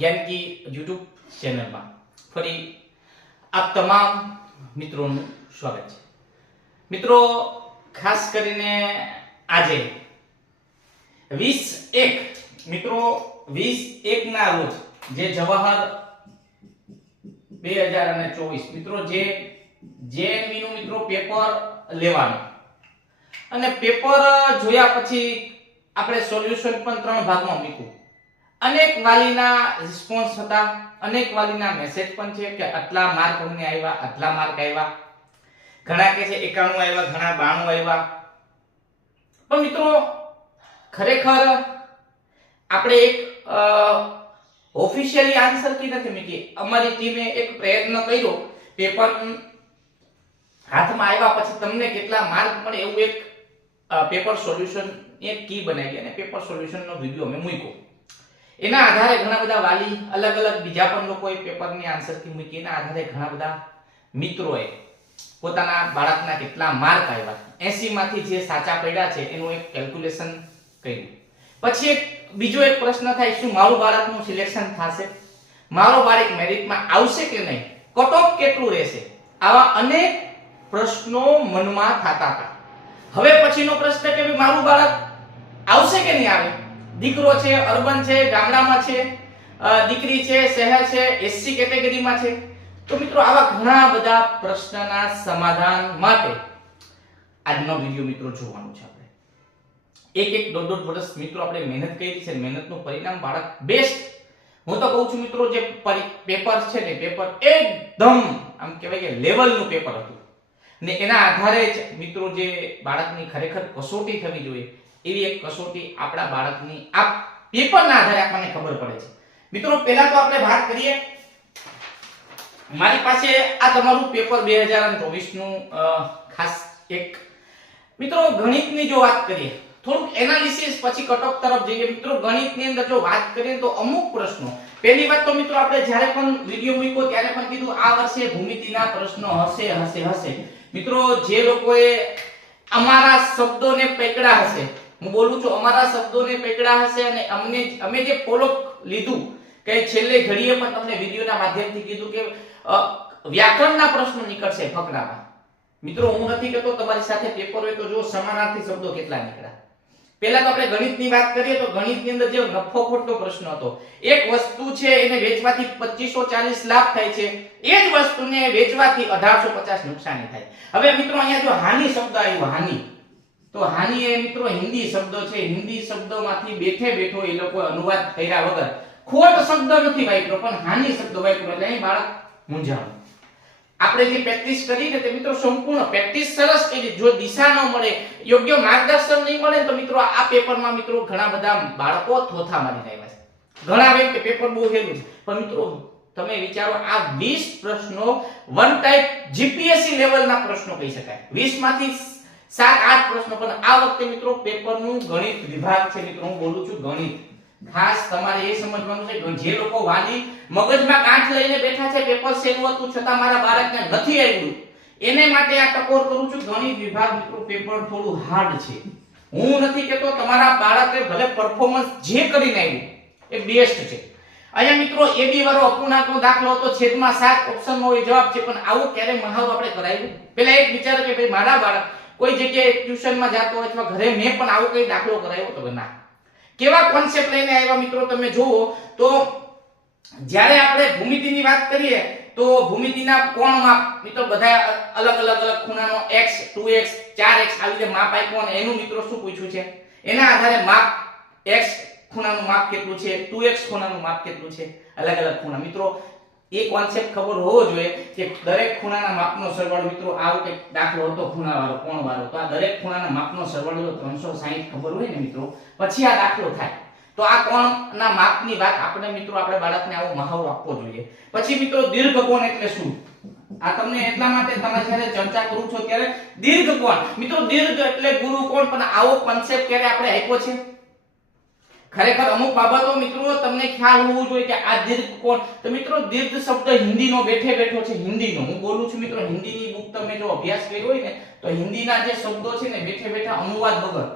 Gyanki YouTube ચેનલમાં. ફરી આપ તમામ મિત્રોનું સ્વાગત છે. મિત્રો, ખાસ કરીને આજે વીસ એક, મિત્રો, વીસ એક ના રોજ જે જવાહર બે હજાર અને ચોવીસ, મિત્રો, જે જેએનવી નું મિત્રો પેપર લેવાનું. અને પેપર જોયા પછી આપણે સોલ્યુશન પણ ત્રણ ભાગમાં મૂક્યું. અનેક વાલીના રિસ્પોન્સ હતા. અનેક વાલીના મેસેજ પણ છે કે આટલા માર્ક અમને આવ્યા આટલા માર્ક આવ્યા ઘણા કે છે 91 આવ્યા ઘણા 92 આવ્યા પણ મિત્રો, ખરેખર આપણે એક ઓફિશિયલી આન્સર કી નથી મૂકી. અમારી ટીમે એક પ્રયત્ન કર્યો. પેપર હાથમાં આવ્યા પછી તમને કેટલા માર્ક મળે એવું એક પેપર સોલ્યુશન એક કી બનાવી અને પેપર સોલ્યુશનનો વીડિયો અમે મૂક્યો. એના આધારે ઘણા બધા વાલી અલગ અલગ, બીજા પણ લોકોએ પેપરની આન્સર કી મૂકી એના આધારે ઘણા બધા મિત્રોએ પોતાના બાળકના કેટલા માર્ક આવ્યા 80 માંથી જે સાચા પડ્યા છે, એનું એક કેલ્ક્યુલેશન કર્યું. પછી એક, બીજો એક પ્રશ્ન થાય, શું મારું બાળકનું સિલેક્શન થશે? મારો બાળક મેરિટમાં આવશે કે નહીં? કટ ઓફ કેટલું રહેશે? આવા અનેક પ્રશ્નો મનમાં થતા હતા. હવે પછીનો પ્રશ્ન કે મારું બાળક આવશે કે નહીં આવે? દીકરો છે, અર્બન છે, ગામડામાં છે દીકરી છે, શહેર છે, એસસી કેટેગરીમાં છે. તો મિત્રો આવા ઘણા બધા પ્રશ્નના સમાધાન માટે આજનો વીડિયો મિત્રો જોવાનું છે આપણે. એક એક દોઢ દોઢ વર્ષ મિત્રો આપણે મહેનત કરી છે. મહેનતનું પરિણામ બાળક બેસ્ટ હું તો કહું છું મિત્રો જે પેપર છે ને પેપર એકદમ આમ કહેવાય કે લેવલનું પેપર હતું. ને એના આધારે જ મિત્રો જે બાળકની ખરેખર કસોટી થવી જોઈએ એવી એક કસોટી આપણા બાળકની આ પેપરના આધારે આપણને ખબર પડે છે. મિત્રો, પહેલા તો આપણે વાત કરીએ, મારી પાસે આ તમારું પેપર 2024 નું ખાસ એક. મિત્રો, ગણિતની જો વાત કરીએ, થોડુંક એનાલિસિસ પછી કટઓફ તરફ જઈએ. મિત્રો, ગણિતની અંદર જો વાત કરીએ તો અમુક પ્રશ્નો. પહેલી વાત તો મિત્રો, આપણે જ્યારે પણ વીડિયો મૂક્યો ત્યારે પણ કીધું, આ વર્ષે ભૂમિતિના પ્રશ્નો હશે હશે હશે. મિત્રો, જે લોકોએ અમારા શબ્દોને પકડા હશે હું બોલું છું, અમારા શબ્દોને પેકડા હશે અને અમને અમે જે ફોલો લીધું કે છેલ્લે ઘડીએ પણ તમને વિડીયોના માધ્યમથી કીધું કે વ્યાકરણના પ્રશ્નો નીકળશે ફકરામાં મિત્રો, હું નથી કહેતો, તમારી સાથે પેપર હોય તો જો સમાનાર્થી શબ્દો કેટલા નીકળ્યા. પહેલા તો આપણે ગણિતની વાત કરીએ, તો ગણિતની અંદર જે નફો ખોટનો પ્રશ્ન હતો, એક વસ્તુ છે એને વેચવાથી 2540 લાભ થાય છે, એ જ વસ્તુને વેચવાથી 1850 નુકસાની થાય. હવે મિત્રો, અહીંયા જો હાનિ શબ્દ આવ્યો, હાનિ. તો હાની એ મિત્રો હિન્દી શબ્દો છે. હિન્દી શબ્દોમાંથી બેઠે બેઠો એ લોકો અનુવાદ કર્યા વગર ખોટ શબ્દ નથી વાપરો પણ હાની શબ્દ વાપરો એટલે અહીં બાળક મૂંઝાણું. આપણે જે પ્રેક્ટિસ કરી ને તે મિત્રો સંપૂર્ણ પ્રેક્ટિસ સરસ કરી જો દિશા ન મળે, યોગ્ય માર્ગદર્શન નહીં મળે તો મિત્રો આ પેપરમાં મિત્રો ઘણા બધા બાળકો થોથા મારી જાય છે. ઘણા એમ કે પેપર બહુ હેલું છે. પણ મિત્રો તમે વિચારો, આ 20 પ્રશ્નો વન ટાઈપ જીપીએસસી લેવલના પ્રશ્નો કહી શકાય. 20 માંથી સાત આઠ પ્રશ્નો પણ આ વખતે મિત્રો પેપરનું ગણિત વિભાગ છે મિત્રો, હું બોલું છું ગણિત. ખાસ તમારે એ સમજવાનું છે જે લોકો વાલી મગજમાં કાંઠ લઈને બેઠા છે, પેપર સેનું હતું, છતાં મારા બાળકને નથી આવ્યું. એને માટે આ ટકોર કરું છું. ગણિત વિભાગ મિત્રો, પેપર થોડું હાર્ડ છે. હું નથી કહેતો તમારા બાળકે ભલે પરફોર્મન્સ જે કરીને આવ્યું, એ બેસ્ટ છે. અહીંયા મિત્રો, એ બી વાળો અપૂર્ણાંકનો દાખલો હતો. છેદમાં સાત ઓપ્શનમાં હોય જવાબ છે, પણ આવું ક્યારે મહાવ આપણે કરાયું પેલા એક વિચારો કે ભાઈ, મારા બાળક કોઈ જગ્યાએ ટ્યુશનમાં જતો અથવા ઘરે મેં પણ આવો કઈ દાખલો કરાયો તો ના કેવા કોન્સેપ્ટ લઈને આવ્યા મિત્રો તમે જુઓ તો જ્યારે આપણે ભૂમિતિની વાત કરીએ તો ભૂમિતિના કોણ માપ? મિત્રો બધા અલગ અલગ અલગ ખૂણાનો x 2x 4x આવી જે માપ આપ્યો અને એનું મિત્રો શું પૂછ્યું છે? એના આધારે માપ x ખૂણાનું માપ કેટલું છે? 2x ખૂણાનું માપ કેટલું છે? અલગ અલગ ખૂણા. મિત્રો એ કોન્સેપ્ટ ખબર હોવો જોઈએ કે દરેક ખૂણાના માપનો સરવાળો મિત્રો આવો કંઈક દાખલો હતો ખૂણાવાળો, કોણવાળો. તો આ દરેક ખૂણાના માપનો સરવાળો જો 360 ખબર હોય ને મિત્રો? પછી આ દાખલો થાય. તો આ કોણના માપની વાત આપણે મિત્રો, આપણે બાળકને આવો મહાવરો આપવો જોઈએ. પછી મિત્રો દીર્ઘકોણ એટલે શું? આ તમને એટલા માટે તમે જ્યારે ચર્ચા કરું છો ત્યારે દીર્ઘકોણ મિત્રો દીર્ઘ એટલે ગુરુ કોણ પણ આવો કોન્સેપ્ટ ક્યારે આપણે આપ્યો છે? ખરેખર અમુક બાબતો મિત્રો તમને ખ્યાલ હોવું જોઈએ કે આ દીર્ઘ કોણ? તો મિત્રો દીર્ઘ શબ્દ હિન્દીનો બેઠે બેઠો છે હિન્દીનો. હું બોલું છું મિત્રો હિન્દીની બુક તમે જો અભ્યાસ કર્યો હોય ને, તો હિન્દીના જે શબ્દો છે ને બેઠે બેઠા અનુવાદ વગર.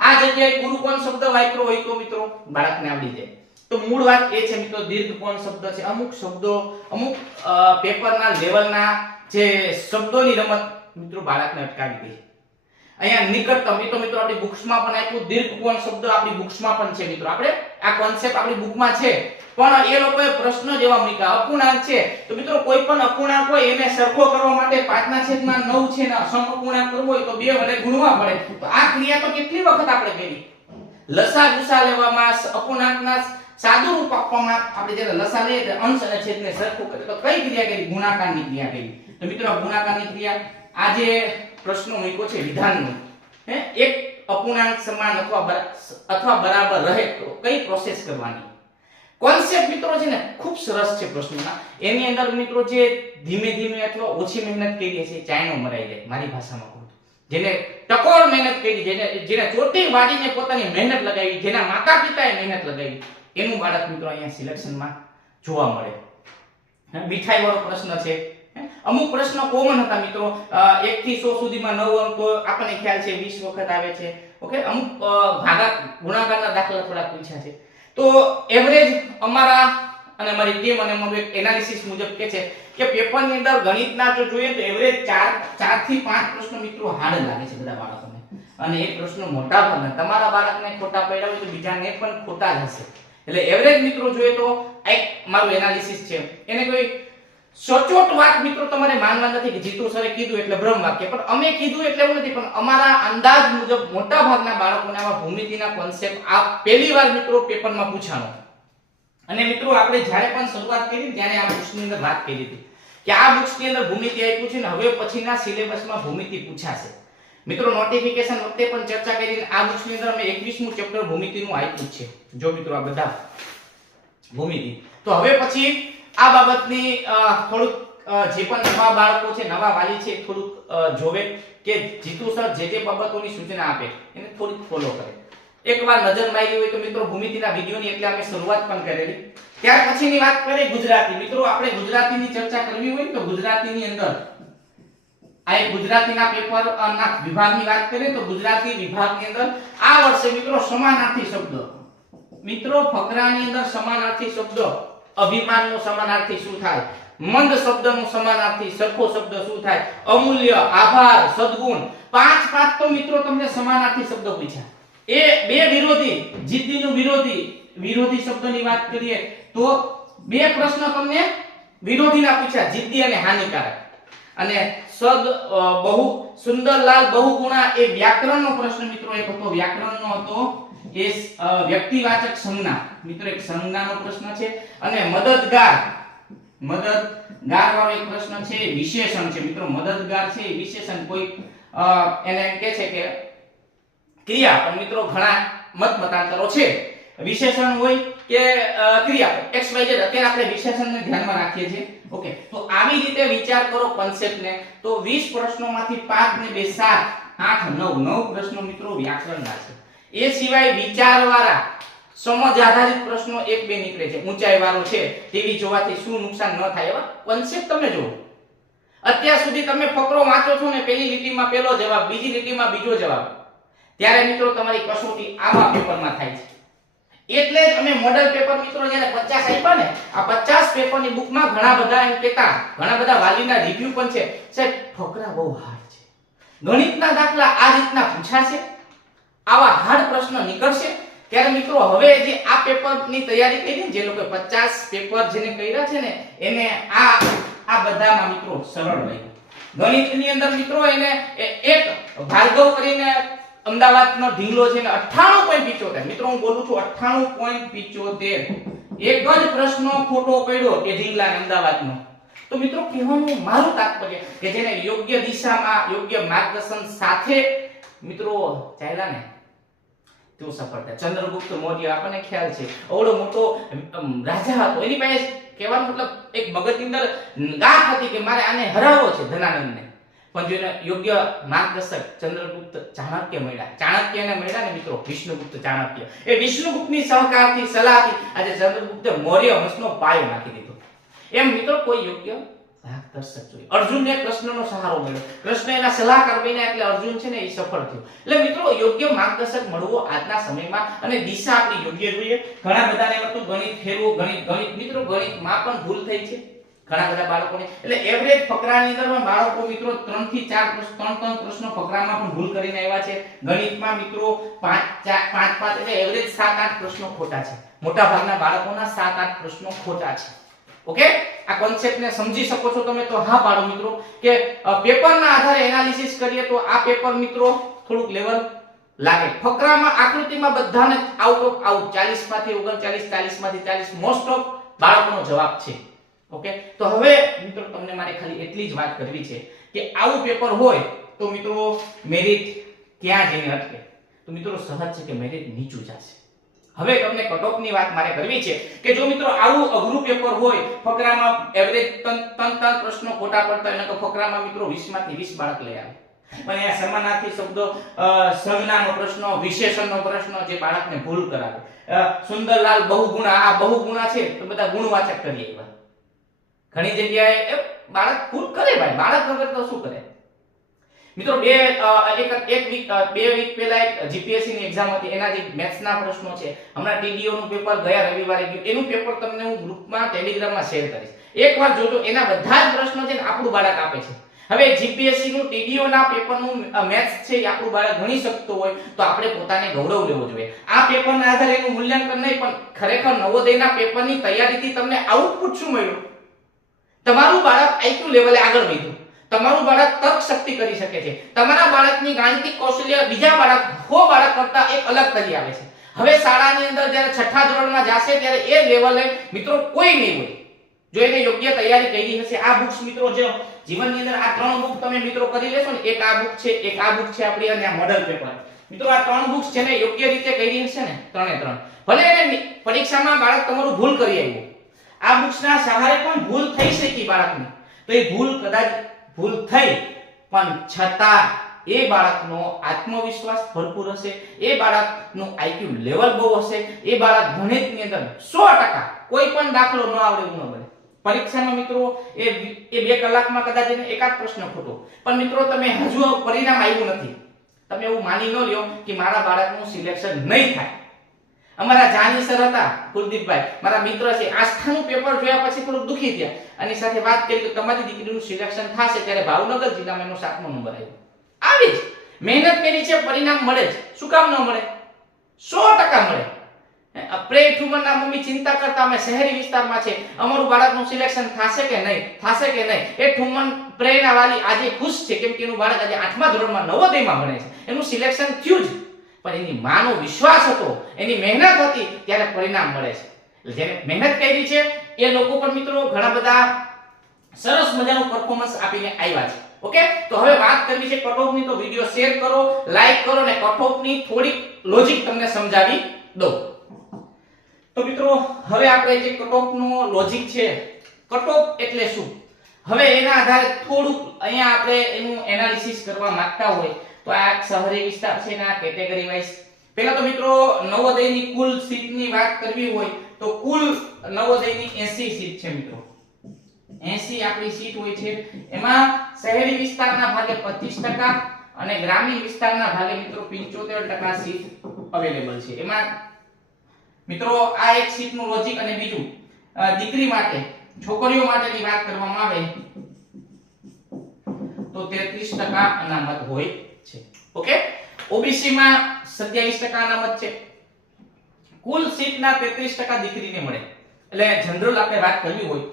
આ જગ્યાએ ગુરુકોણ શબ્દ વાપરો હોય તો મિત્રો બાળકને આવડી જાય. તો મૂળ વાત એ છે મિત્રો દીર્ઘ કોણ શબ્દ છે. અમુક શબ્દો, અમુક પેપરના લેવલના જે શબ્દોની રમત મિત્રો બાળકને અટકાવી દે. અહીંયા નિકટતમ એ તો મિત્રો આપણી બુક્સમાં પણ આપ્યું દીર્ઘ શબ્દ આપણી બુક્સમાં પણ છે મિત્રો. આપણે આ કોન્સેપ્ટ આપણી બુકમાં છે. પણ એ લોકોએ પ્રશ્ન જેવા મૂક્યા, અપૂર્ણાંક છે. તો મિત્રો, કોઈ પણ અપૂર્ણાંક હોય એને સરખો કરવા માટે પાંચના છેદમાં નવ છે ને સમઅપૂર્ણાંક કરવો હોય તો બે વડે ગુણવા પડે. તો આ ક્રિયા તો કેટલી વખત આપણે કરી? લસા ગુસા લેવામાં અપૂર્ણાંકના સાદું રૂપ આપવામાં આપણે જ્યારે લસા લઈએ અંશ અને છેદને સરખું કરીએ. તો કઈ ક્રિયા કરી? ગુણાકારની ક્રિયા કરી. તો મિત્રો, ગુણાકારની ક્રિયા આ જે પ્રશ્નો મૂક્યો છે વિધાનનો, હે, એક અપૂર્ણાંક સમાન અથવા અથવા બરાબર રહે તો કઈ પ્રોસેસ કરવાની? કોન્સેપ્ટ મિત્રો છે ને, ખૂબ સરસ છે પ્રશ્નોના. એની અંદર મિત્રો જે ધીમે ધીમે અથવા ઓછી મહેનત કરીએ છીએ ચાયનો મરાઈ જાય, મારી ભાષામાં કહું જેને ટકોર મહેનત કરી, જેને જેને ચોટી વાળીને પોતાની મહેનત લગાવી, જેના માતા પિતાએ મહેનત લગાવી, એનું બાળક મિત્રો અહીંયા સિલેક્શનમાં જોવા મળે. મીઠાઈ વાળો પ્રશ્ન છે. અમુક પ્રશ્નો કોમન હતા મિત્રો. અ, એક થી સો સુધીમાં નવ અંક આપણને ખ્યાલ છે 20 વખત આવે છે. ઓકે? અમુક ભાગા ગુણાકારના દાખલા થોડા પૂછ્યા છે. તો એવરેજ અમારા અને અમારી ટીમ અને અમારું એક એનાલિસિસ મુજબ કે છે કે પેપરની અંદર ગણિતના જો જોઈએ તો એવરેજ 4 4 થી 5 પ્રશ્નો મિત્રો હાર્ડ લાગે છે બધા બાળકોને. અને એ પ્રશ્નો મોટા ભાગના. તમારા બાળકને ખોટા પડ્યા હોય તો બીજાને પણ ખોટા જ હશે. એટલે એવરેજ મિત્રો જોઈએ તો એક મારું એનાલિસિસ છે. એને કોઈ સચોટ વાત મિત્રો તમારે માનવા નથી કે જીતુ સરે કીધું એટલે બ્રહ્મ વાક્ય. પણ અમે કીધું એટલે એવું નથી, પણ અમારા અંદાજ મુજબ મોટા ભાગના બાળકોને આવા ભૂમિતિના કોન્સેપ્ટ આ પહેલી વાર મિત્રો પેપરમાં પૂછાણો. અને મિત્રો આપણે જ્યારે પણ શરૂઆત કરી ત્યારે આ બુક્સની અંદર વાત કરી હતી કે આ બુક્સની અંદર ભૂમિતિ આપ્યું છે ને હવે પછીના સિલેબસમાં ભૂમિતિ પૂછાશે. મિત્રો નોટિફિકેશન વખતે પણ ચર્ચા કરીને આ બુક્સની અંદર અમે 21મું ચેપ્ટર ભૂમિતિનું આપ્યું છે. જો મિત્રો આ બધા ભૂમિતિ. તો હવે પછી આ બાબતની થોડુંક જે પણ નવા બાળકો છે, નવા વાલી છે, થોડુંક જોવે કે જીતુ સર જે જે બાબતોની સૂચના આપે, એને થોડીક ફોલો કરે. એકવાર નજર મારી હોય તો મિત્રો ભૂમિતિના વિડીયોની એટલે અમે શરૂઆત પણ કરેલી. ત્યાર પછીની વાત કરીએ ગુજરાતી. મિત્રો, આપણે ગુજરાતીની ચર્ચા કરવી હોય તો ગુજરાતીની અંદર, આ એક ગુજરાતીના પેપર ના વિભાગની વાત કરીએ તો ગુજરાતી વિભાગની અંદર આ વર્ષે મિત્રો સમાનાર્થી શબ્દ. મિત્રો, ફકરાની અંદર સમાનાર્થી શબ્દ. અભિમાનનો સમાનાર્થી શું થાય? મંદ શબ્દનો સમાનાર્થી સરખો શબ્દ શું થાય? અમૂલ્ય આભાર, સદગુણ. પાંચ પાંચ તો મિત્રો તમને સમાનાર્થી શબ્દ પૂછ્યા એ બે વિરોધી, જિદ્દીનું વિરોધી વિરોધી શબ્દની વાત કરીએ તો બે પ્રશ્ન તમને વિરોધીના પૂછ્યા, જિદ્દી અને હાનિકારક. અને સદ બહુ સુંદરલાલ બહુગુણા એ વ્યાકરણનો પ્રશ્ન મિત્રો, એક હતો, વ્યાકરણનો હતો એ વ્યક્તિવાચક સંજ્ઞા. મિત્રો, એક સંજ્ઞાનો પ્રશ્ન છે અને મદદગાર. મદદગાર વાળો એક પ્રશ્ન છે વિશેષણ છે. મિત્રો, મદદગાર છે વિશેષણ કોઈ એને કહે છે કે ક્રિયા, પણ મિત્રો, ઘણા મત મતાંતરો છે. વિશેષણ હોય કે ક્રિયા એક્સ વાય ઝેડ અત્યારે આપણે વિશેષણને ધ્યાનમાં રાખીએ છીએ. ઓકે. તો આવી રીતે વિચાર કરો કોન્સેપ્ટને તો 20 પ્રશ્નોમાંથી 5 ને 2 7 8 9 9 પ્રશ્નો મિત્રો વ્યાકરણના છે. એ સિવાય વિચારવાળા સમજ આધારિત પ્રશ્નો એક બે નીકળે છે. ઊંચાઈ વાળો છે. ટીવી જોવાથી શું નુકસાન ન થાય એવા કોન્સેપ્ટ તમે જુઓ. અત્યાર સુધી તમે ફકરો વાંચો છો ને પહેલી લીટીમાં પહેલો જવાબ, બીજી લીટીમાં બીજો જવાબ. ત્યારે મિત્રો તમારી કસોટી આવા પેપરમાં થાય છે. એટલે જ અમે મોડલ પેપર મિત્રો જ્યારે 50 આપ્યા ને, આ 50 પેપરની બુકમાં ઘણા બધા એમ કહેતા, ઘણા બધા વાલીના રિવ્યુ પણ છે. સાહેબ ફકરા બહુ હાર્ડ છે. ગણિતના દાખલા આ રીતના પૂછાશે? આવા હાર્ડ પ્રશ્ન નીકળશે. ત્યારે મિત્રો, હવે જે આ પેપરની તૈયારી કરી ને જે લોકો 50 પેપર જેને કર્યા છે ને, એને આ આ બધામાં મિત્રો સરળ રહી ગણિતની અંદર મિત્રો એને એક ભાર્ગવ કરીને અમદાવાદનો ઢીંગલો છે ને 98.75 મિત્રો, હું બોલું છું 98.75 એક જ પ્રશ્ન ખોટો પડ્યો કે ઢીંગલા અમદાવાદનો. તો મિત્રો, કહેવાનું મારું તાત્પર્ય કે જેને યોગ્ય દિશામાં યોગ્ય માર્ગદર્શન સાથે મિત્રો ચાલ્યા ને તેઓ સફળતા ચંદ્રગુપ્ત મૌર્ય આપણને ખ્યાલ છે. અવડો મોટો રાજા હતો. એની પાસે કહેવાનો મતલબ એક મગજની અંદર ગાંઠ હતી કે મારે આને હરાવવો છે ધનાનંદને. પણ જેને યોગ્ય માર્ગદર્શક ચંદ્રગુપ્ત ચાણક્ય મળ્યા. ચાણક્યને મળ્યા ને મિત્રો, વિષ્ણુગુપ્ત ચાણક્ય. એ વિષ્ણુગુપ્તની સહકારથી, સલાહથી આજે ચંદ્રગુપ્ત મૌર્ય વંશનો પાયો નાખી દીધો. એમ મિત્રો કોઈ યોગ્ય અર્જુનને કૃષ્ણનો સહારો મળ્યો. કૃષ્ણ એના સલાહકાર બન્યા એટલે અર્જુન છે ને એ સફળ થયો. એટલે મિત્રો, યોગ્ય માર્ગદર્શક મળવો આજના સમયમાં અને દિશા આપણી યોગ્ય જોઈએ. ઘણા બધાને હતું, ગણિત ફેરવું, ગણિત ગણિત. મિત્રો, ગણિતમાં પણ ભૂલ થઈ છે. ઘણા બધા બાળકોને. એટલે એવરેજ ફકરાની અંદર પણ બાળકો, મિત્રો 3 થી 4 પ્રશ્ન, ત્રણ ત્રણ પ્રશ્નો ફકરામાં પણ ભૂલ કરીને આવ્યા છે. ગણિતમાં, મિત્રો 5 4 5 5 એટલે એવરેજ 7 8 પ્રશ્નો ખોટા છે. મોટા ભાગના બાળકોના 7 8 પ્રશ્નો ખોટા છે. ઓકે? આ કોન્સેપ્ટને સમજી શકો છો તમે તો હા પાડો મિત્રો. કે પેપરના આધારે એનાલિસિસ કરીએ તો આ પેપર મિત્રો થોડુંક લેવલ લાગે. ફકરામાં આકૃતિમાં બધાને આઉટ ઓફ આઉટ 40 માંથી 39 40 માંથી 40 મોસ્ટ ઓફ બાળકોનો જવાબ છે. ઓકે? તો હવે મિત્રો તમને મારે ખાલી એટલી જ વાત કરવી છે કે આવું પેપર હોય તો મિત્રો મેરિટ ક્યાં જઈને અટકે? તો મિત્રો સહજ છે કે મેરિટ નીચું જશે. હવે તમને કટઓફની વાત મારે કરવી છે કે જો મિત્રો આવું અઘરું પેપર હોય, ફકરામાં એવરેજ ત્રણ ત્રણ ત્રણ પ્રશ્નો ખોટા પડતા હોય તો ફકરામાં મિત્રો 20 માંથી 20 બાળક લઈ આવે. પણ અહીંયા સમાનાર્થી શબ્દો સંજ્ઞાનો પ્રશ્ન, વિશેષણનો પ્રશ્ન જે બાળકને ભૂલ કરાવે. સુંદરલાલ બહુગુણા, આ બહુગુણા છે, તો બધા ગુણવાચક કરીએ ઘણી જગ્યાએ બાળક ભૂલ કરે ભાઈ, બાળક વગર તો શું કરે? મિત્રો, બે એક એક વીક બે વીક પહેલા એક જીપીએસસી ની એક્ઝામ હતી. એના જે મેથ્સ ના પ્રશ્નો છે, હમણાં ટીડીઓ નું પેપર ગયા રવિવારે ગયું. એનું પેપર તમને હું ગ્રુપમાં ટેલિગ્રામમાં શેર કરીશ. એકવાર જોજો, એના બધા જ પ્રશ્નો છે ને આપણું બાળક આપે છે. હવે જીપીએસસી નું ટીડીઓ ના પેપરનું મેથ્સ છે એ આપણું બાળક ગણી શકતો હોય, તો આપણે પોતાને ગૌરવ લેવો જોઈએ. આ પેપરના આધારે એનું મૂલ્યાંકન નહીં, પણ ખરેખર નવોદયના પેપરની તૈયારીથી તમને આઉટપુટ શું મળ્યું? તમારું બાળક આઈક્યુ લેવલે આગળ વધ્યું. તમારું બાળક તર્ક શક્તિ કરી શકે છે. તમારા બાળકની ગાણિતિક કૌશલ્ય બીજા બાળક, હો બાળક કરતા એક અલગ કરી આવે છે. હવે શાળાની અંદર જ્યારે છઠ્ઠા ધોરણમાં જશે ત્યારે એ લેવલે મિત્રો કોઈ નહીં હોય. જો એને યોગ્ય તૈયારી કરી હશે, આ બુક્સ મિત્રો જે જીવનની અંદર આ ત્રણ બુક તમે મિત્રો કરી લેશો ને, એક આ બુક છે, એક આ બુક છે આપણી અને આ મોડલ પેપર મિત્રો, આ ત્રણ બુક્સ છે ને યોગ્ય રીતે કરી હશે ને, ત્રણે ત્રણ. ભલે એને પરીક્ષામાં બાળક તમારું ભૂલ કરી આવ્યું. આ બુક્સના સહારે પણ ભૂલ થઈ શકી બાળકની. તો એ ભૂલ કદાચ ભૂલ થઈ, પણ છતાં એ બાળકનો આત્મવિશ્વાસ ભરપૂર હશે, એ બાળકનું આઈક્યુ લેવલ બહુ હશે, એ બાળક ગણિતની અંદર સો ટકા કોઈ પણ દાખલો ન આવડે એવું ન બને. પરીક્ષામાં મિત્રો, એ એ બે કલાકમાં કદાચ એને એકાદ પ્રશ્ન ખોટો. પણ મિત્રો, તમે હજુ પરિણામ આવ્યું નથી. તમે એવું માની ન લ્યો કે મારા બાળકનું સિલેક્શન નહીં થાય. અમારા જાની સર હતા, કુલદીપભાઈ. મારા મિત્ર છે. આસ્થાનું પેપર જોયા પછી થોડું દુખી થયા. અને સાથે વાત કરી કે તમારી દીકરીનું સિલેક્શન થશે ત્યારે ભાવનગર જિલ્લામાં એનો સાતમો નંબર આવ્યો. આવી જ. મહેનત કરી છે, પરિણામ મળે જ. શું કામ ન મળે? સો ટકા મળે. પ્રે ઠુમરના મમ્મી ચિંતા કરતા અમે શહેરી વિસ્તારમાં છે. અમારું બાળકનું સિલેક્શન થશે કે નહીં? થશે કે નહીં? એ ઠુમન પ્રેરણા વાલી આજે ખુશ છે, કેમ કે એનું બાળક આજે આઠમા ધોરણમાં નવોદયમાં ભણે છે. એનું સિલેક્શન થયું જ. પણ એની માનો વિશ્વાસ હતો, એની મહેનત હતી, ત્યારે પરિણામ મળે છે. જેને મહેનત કરી છે, એ લોકો પણ મિત્રો ઘણા બધા સરસ મજાનું પરફોર્મન્સ આપીને આવ્યા છે. ઓકે? તો હવે વાત કરવી છે કટની તો વિડિયો શેર કરો લાઈક કરો અને કટની થોડીક લોજિક તમને સમજાવી દઉં. તો મિત્રો, હવે આપણે જે કટ નો લોજિક છે કટ એટલે શું? હવે એના આધારે થોડુંક અહીંયા આપણે એનું એનાલિસિસ કરવા માંગતા હોય તો આ શહેરી વિસ્તાર છે ના કેટેગરી વાઇઝ પહેલા તો મિત્રો નવોદયની કુલ સીટની વાત કરવી હોય તો કુલ નવોદયની 80 સીટ છે મિત્રો. 80 આપણી સીટ હોય છે. એમાં શહેરી વિસ્તારના ભાગે 25% અને ગ્રામીણ વિસ્તારના ભાગે મિત્રો 75% સીટ અવેલેબલ છે. એમાં મિત્રો આ એક સીટનું લોજિક અને બીજું દીકરી માટે, છોકરીઓ માટેની વાત કરવામાં આવે તો 33% અનામત હોય. ઓકે? ઓબીસી માં 27% અનામત છે. કુલ સીટના 33% દીકરીને મળે. એટલે જનરલ આપણે વાત કરવી હોય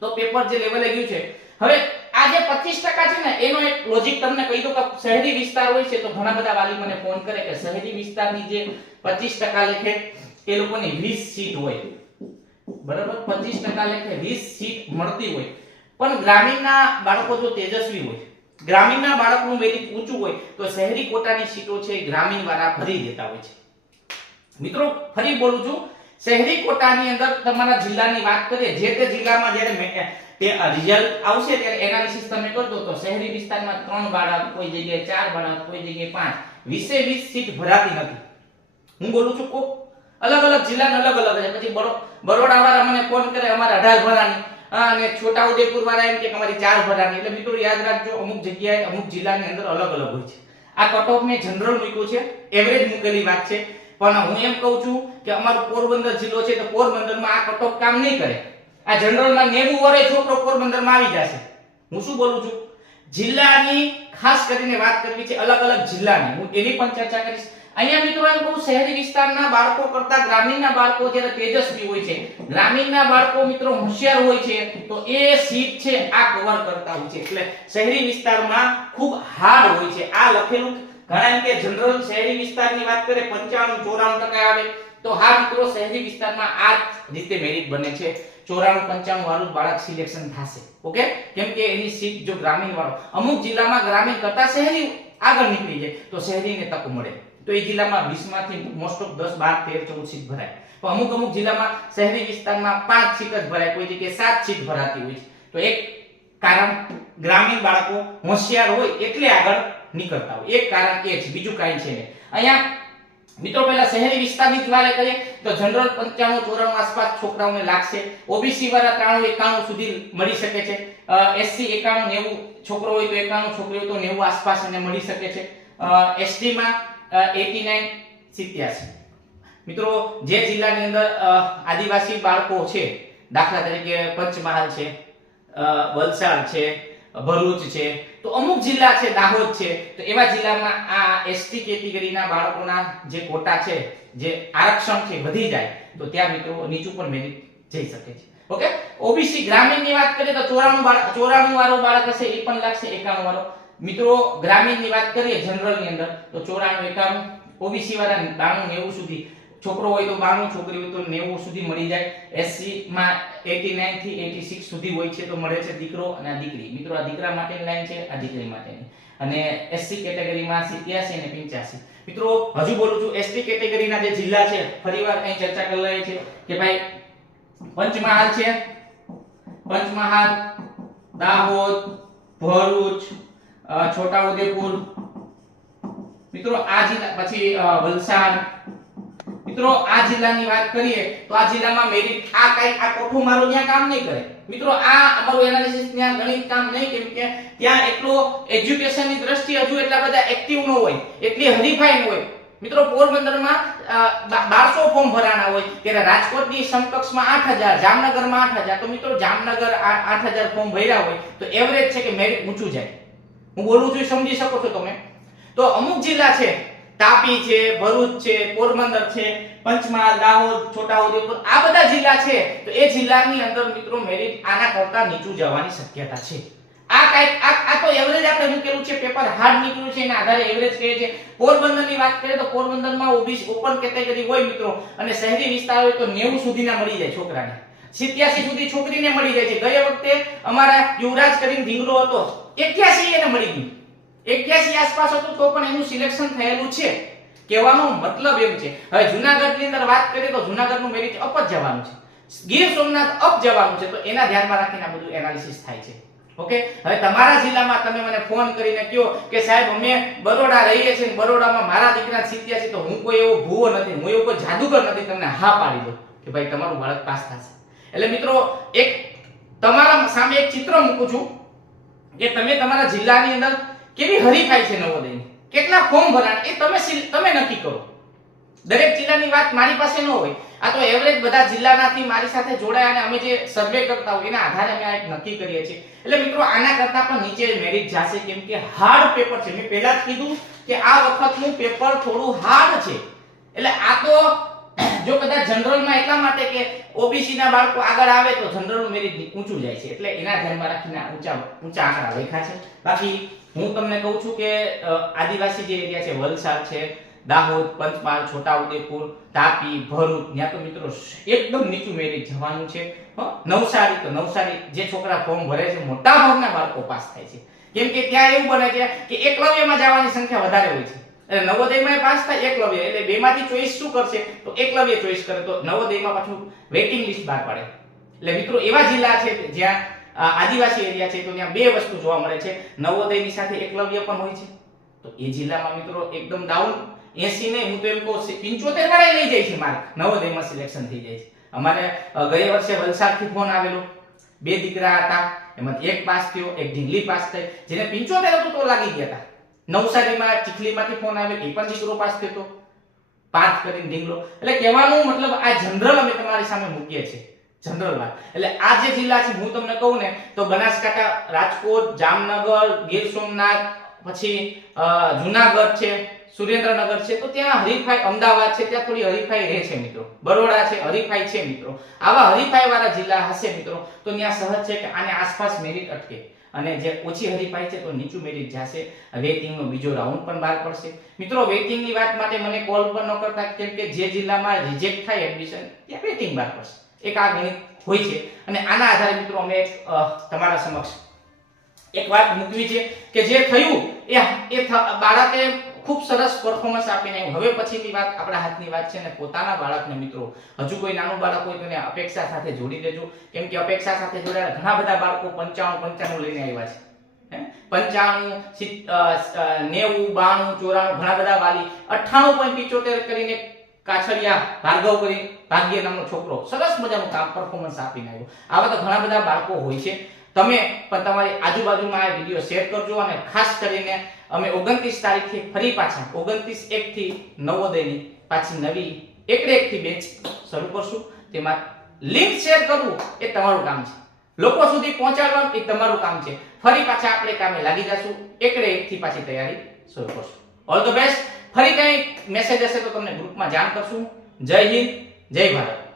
તો પેપર જે લેવલે ગયું છે. હવે આ જે 25% છે ને, એનો એક લોજિક તમને કહી દઉં કે શહેરી વિસ્તાર હોય છે તો ઘણા બધા વાલી મને ફોન કરે કે શહેરી વિસ્તારની જે 25% લેખે એ લોકોની 20 સીટ હોય. બરાબર? 25% લેખે 20 સીટ મળતી હોય. પણ ગ્રામીણના બાળકો જો તેજસ્વી હોય ગ્રામીણના બાળકનું મેરિટ ઊંચું હોય તો શહેરી કોટાની સીટો છે ગ્રામીણ વાળા ભરી દેતા હોય છે. મિત્રો, ફરી બોલું છું, શહેરી કોટાની અંદર તમારા જિલ્લાની વાત કરીએ, જે તે જિલ્લામાં જ્યારે તે રિઝલ્ટ આવશે ત્યારે એનાલિસિસ તમે કરજો તો શહેરી વિસ્તારમાં ત્રણ બાળક, કોઈ જગ્યાએ ચાર બાળક, કોઈ જગ્યાએ પાંચ વીસે વીસ સીટ ભરાતી નથી. હું બોલું છું કોક અલગ અલગ જિલ્લાને અલગ અલગ છે. પછી બરો બરોડા વાળા મને ફોન કરે, અમારે અઢાર ભરાની. અને છોટાઉદેપુર વાળા એમ કે અમારી ચાર ભરાની એટલે મિત્રો યાદ રાખજો, અમુક જગ્યાએ, અમુક જિલ્લાની અંદર અલગ અલગ હોય છે. આ કટ ઓફ મેં જનરલ મૂક્યું છે એવરેજ મૂકેલી વાત છે. પણ હું એમ કહું છું કે અમારો પોરબંદર જિલ્લો છે તો પોરબંદરમાં આ કટ ઓફ કામ નહીં કરે. આ જનરલમાં 90 વર્ષે છોકરો પોરબંદરમાં આવી જશે. હું શું બોલું છું? જિલ્લાની, ખાસ કરીને વાત કરવી છે અલગ અલગ જિલ્લાની. હું એની પણ ચર્ચા કરીશ. અહીંયા મિત્રો એમ કહું, શહેરી વિસ્તારના બાળકો કરતા ગ્રામીણના બાળકો જ્યારે તેજસ્વી હોય છે, ગ્રામીણના બાળકો મિત્રો હોશિયાર હોય છે, તો એ સીટ છે આ કવર કરતા હોય છે. એટલે શહેરી વિસ્તારમાં ખૂબ હાર્ડ હોય છે. આ લખેલું ઘણા કે જનરલ શહેરી વિસ્તારની વાત કરે 95 94% આવે. તો હા મિત્રો, શહેરી વિસ્તારમાં આ રીતે મેરિટ બને છે. ચોરાણું, પંચાણું વાળું બાળક સિલેક્શન થશે. ઓકે? કેમ કે એની સીટ જો ગ્રામીણ વાળો, અમુક જિલ્લામાં ગ્રામીણ કરતા શહેરી આગળ નીકળી જાય, તો શહેરીને તક મળે. તો એ જિલ્લામાં 20 માંથી મોસ્ટ ઓફ 10 12 13 14 સીટ ભરાય. તો અમુક અમુક જિલ્લામાં શહેરી વિસ્તારમાં પાંચ સીટ જ ભરાય. કોઈ જગ્યાએ સાત સીટ ભરાતી હોય તો એક કારણ ગ્રામીણ બાળકો હોશિયાર હોય એટલે આગળ નીકળતા હોય. એક કારણ એ છે. બીજું કાંઈ છે નહીં. અહીંયા મિત્રો પહેલા શહેરી વિસ્તારની વાત કરીએ તો જનરલ 95 94 આસપાસ છોકરાઓને લાગશે. ઓબીસી વાળા 93 91 સુધી મળી શકે છે. એસસી 91 90 છોકરો હોય તો 91 છોકરી હોય તો 90 આસપાસ એને મળી શકે છે. એસટી માં 89 87 મિત્રો, જે જિલ્લાની અંદર આદિવાસી બાળકો છે, દાખલા તરીકે પંચમહાલ છે વલસાડ છે, ભરૂચ છે, તો અમુક જિલ્લા છે, દાહોદ છે, તો એવા જિલ્લામાં આ એસટી કેટેગરીના બાળકોના જે કોટા છે, જે આરક્ષણ છે, વધી જાય, તો ત્યાં મિત્રો નીચું પણ મેરિટ જઈ શકે છે. ઓકે? ઓબીસી ગ્રામીણની વાત કરીએ તો 94 બાળક 94 વાળો બાળક હશે, એ પણ લાગશે 91 વાળો. મિત્રો, ગ્રામીણની વાત કરીએ જનરલની અંદર, તો 94 91 ઓબીસી વાળા 92 90 સુધી. છોકરો હોય તો 92 છોકરી હોય તો 90 સુધી મળી જાય. એસસી માં 89 થી 86 સુધી હોય છે તો મળે છે દીકરો અને આ દીકરી. મિત્રો, આ દીકરા માટેની લાઈન છે, આ દીકરી માટેની. અને એસસી કેટેગરીમાં 87 અને 85 મિત્રો, હજુ બોલું છું, એસટી કેટેગરીના જે જિલ્લા છે, ફરીવાર અહીં ચર્ચા કરી લઈએ છે કે ભાઈ, પંચમહાલ છે. પંચમહાલ, દાહોદ, ભરૂચ અ, છોટાઉદેપુર. મિત્રો આ જિલ્લા પછી વલસાડ. મિત્રો આ જિલ્લાની વાત કરીએ તો આ જિલ્લામાં મેરિટ આ કઈ આ કોઠું મારું ત્યાં કામ નહીં કરે. મિત્રો આ અમારું એનાલિસિસ ત્યાં ગણિત કામ નહીં કેમ કે ત્યાં એટલો એજ્યુકેશનની દ્રષ્ટિએ હજુ એટલા બધા એક્ટિવ ન હોય એટલી હરીફાઈ ન હોય. મિત્રો પોરબંદરમાં બારસો ફોર્મ ભરાણા હોય ત્યારે રાજકોટની સમકક્ષમાં આઠ હજાર જામનગરમાં આઠ હજાર. તો મિત્રો જામનગર આઠ હજાર ફોર્મ ભર્યા હોય તો એવરેજ છે કે મેરિટ ઊંચું જાય. હું બોલું છું સમજી શકો છો તમે. તો અમુક જિલ્લા છે, તાપી છે, ભરૂચ છે, પોરબંદર છે, પંચમહાલ, દાહોદ, છોટાઉદેપુર, આ બધા જિલ્લા છે. તો એ જિલ્લાની અંદર મિત્રો મેરિટ આના કરતા નીચું જવાની શક્યતા છે. આ કાંઈક આ આ તો એવરેજ આપણે મૂકેલું છે પેપર હાર્ડ નીકળ્યું છે, એના આધારે એવરેજ કહે છે. પોરબંદરની વાત કરીએ તો પોરબંદરમાં ઓબીસી ઓપન કેટેગરી હોય મિત્રો, અને શહેરી વિસ્તાર હોય તો 90 સુધીના મળી જાય છોકરાને. 87 સુધી છોકરીને મળી જાય છે. ગયા વખતે અમારા યુવરાજ કરીને ધીંગરો હતો. 81 એને મળી ગયું. 81 આસપાસ હતું તો પણ એનું સિલેક્શન થયેલું છે. કહેવાનો મતલબ એમ છે. હવે જુનાગઢની અંદર વાત કરીએ તો જુનાગઢનું મેરિટ અપ જવાનું છે. ગીર સોમનાથ અપ જવાનું છે. તો એના ધ્યાનમાં રાખીને બધું એનાલિસિસ થાય છે. ઓકે હવે તમારા જિલ્લામાં તમે મને ફોન કરીને કહો કે સાહેબ, અમે બરોડા રહીએ છીએ બરોડામાં મારા દીકરા શીખ્યા તો હું કોઈ એવો ભૂવો નથી, હું એવો કોઈ જાદુગર નથી, તમને હા પાડી દો કે ભાઈ, તમારું બાળક પાસ થશે. એટલે મિત્રો, એક તમારા સામે એક ચિત્ર મૂકું છું. કે તમે તમારા જિલ્લાની અંદર કેવી હરીફાઈ છે નવોદયની? કેટલા ફોર્મ ભરાણ એ તમે તમે નક્કી કરો. દરેક જિલ્લાની વાત મારી પાસે ન હોય. આ તો એવરેજ બધા જિલ્લાનાથી મારી સાથે જોડાયા અને અમે જે સર્વે કરતા હોય, એના આધારે અમે આ એક નક્કી કરીએ છીએ. એટલે મિત્રો, આના કરતા પણ નીચે મેરિટ જશે કેમ કે હાર્ડ પેપર છે. મેં પહેલા જ કીધું કે આ વખતનું પેપર થોડું હાર્ડ છે. એટલે આ તો જો કદાચ જનરલમાં એટલા માટે કે ઓબીસી ના બાળકો આગળ આવે તો જનરલ મેરિટ ઊંચું જાય છે. એટલે એના ધ્યાનમાં રાખીને ઊંચા ઊંચા આંકડા લખ્યા છે. બાકી હું તમને કહું છું કે આદિવાસી જે એરિયા છે, વલસાડ છે, દાહોદ, પંચમહાલ, છોટાઉદેપુર, તાપી, ભરૂચ, ત્યાં તો મિત્રો એકદમ નીચું મેરિટ જવાનું છે. નવસારી તો નવસારી જે છોકરા ફોર્મ ભરે છે મોટા ભાગના બાળકો પાસ થાય છે. કેમ કે ત્યાં એવું બને છે કે એકલવ્યમાં જવાની સંખ્યા વધારે હોય છે. એટલે નવોદયમાં પાસ થાય એકલવ્ય એટલે બેમાંથી ચોઈસ શું કરશે? તો એકલવ્ય ચોઈસ કરે તો નવોદયમાં પાછું વેઇટિંગ લિસ્ટ બહાર પાડે. એટલે મિત્રો, એવા જિલ્લા છે જ્યાં આદિવાસી એરિયા છે, તો ત્યાં બે વસ્તુ જોવા મળે છે. નવોદયની સાથે એકલવ્ય પણ હોય છે. તો એ જિલ્લામાં મિત્રો એકદમ ડાઉન 80 ને હું તો એમ કહું 75 વાળા લઈ જાય છે માર્ક. નવોદયમાં સિલેક્શન થઈ જાય છે. અમારે ગયા વર્ષે વલસાડથી ફોન આવેલો. બે દીકરા હતા, એમાંથી એક પાસ થયો, એક ઢીંગલી પાસ થઈ. જેને 75 હતું તો લાગી ગયા હતા. નવસારીમાં ચીખલીમાંથી ફોન આવે એ પણ દીકરો પાસ થતો પાથ કરીને ઢીંગલો એટલે કહેવાનું મતલબ આ જનરલ અમે તમારી સામે મૂકીએ છીએ. જનરલ વાત. એટલે આ જે જિલ્લા છે, હું તમને કહું ને, તો બનાસકાંઠા, રાજકોટ, જામનગર, ગીર સોમનાથ, પછી જુનાગઢ છે, સુરેન્દ્રનગર છે, તો ત્યાં હરીફાઈ અમદાવાદ છે, ત્યાં થોડી હરીફાઈ રહે છે મિત્રો. બરોડા છે, હરીફાઈ છે મિત્રો. આવા હરીફાઈ વાળા જિલ્લા હશે મિત્રો. તો ત્યાં સહજ છે કે આને આસપાસ મેરિટ અટકે. અને જે ઓછી હરીફાઈ છે તો નીચું મેરિટ જશે. વેઇટિંગનો બીજો રાઉન્ડ પણ બહાર પડશે. મિત્રો, વેઇટિંગની વાત માટે મને કોલ પણ ન કરતા, કેમ કે જે જિલ્લામાં રિજેક્ટ થાય એડમિશન ત્યાં વેઇટિંગ બહાર પડશે. એક આ ગણિત હોય છે. અને આના આધારે મિત્રો, અમે તમારા સમક્ષ એક વાત મૂકવી છે કે જે થયું, એ એ બાળકે ખૂબ સરસ પરફોર્મન્સ આપીને. હવે પછીની વાત આપણા હાથની વાત છે ને પોતાના બાળકને મિત્રો. હજુ કોઈ નાનું બાળક હોય તો એને અપેક્ષા સાથે જોડી દેજો. કેમ કે અપેક્ષા સાથે જોડાયેલા ઘણા બધા બાળકો પંચાણું પંચાણું લઈને આવ્યા છે? પંચાણું નેવું, બાણું, ચોરાણું, ઘણા બધા વાલી. અઠાણું પોઈન્ટ પિચોતેર કરીને કાછડિયા ભાર્ગવ કરી, ભાગ્ય નામનો છોકરો. સરસ મજાનું કામ પરફોર્મન્સ આપીને આવ્યો. આવા તો ઘણા બધા બાળકો હોય છે. તમે પણ તમારી આજુબાજુમાં આ વીડિયો શેર કરજો અને ખાસ કરીને અમે ઓગણત્રીસ તારીખથી ફરી પાછા, ઓગણત્રીસ એક થી નવોદયની પાછી નવી એકડે એકથી બેચ શરૂ કરશું. તેમાં લિંક શેર કરવું એ તમારું કામ છે. લોકો સુધી પહોંચાડવાનું એ તમારું કામ છે. ફરી પાછા આપણે કામે લાગી જશું. એકડે એકથી પાછી તૈયારી શરૂ કરશું. ઓલ ધ બેસ્ટ ફરી કંઈ મેસેજ હશે તો તમને ગ્રુપમાં જાણ કરશું. જય હિન્દ, જય ભારત.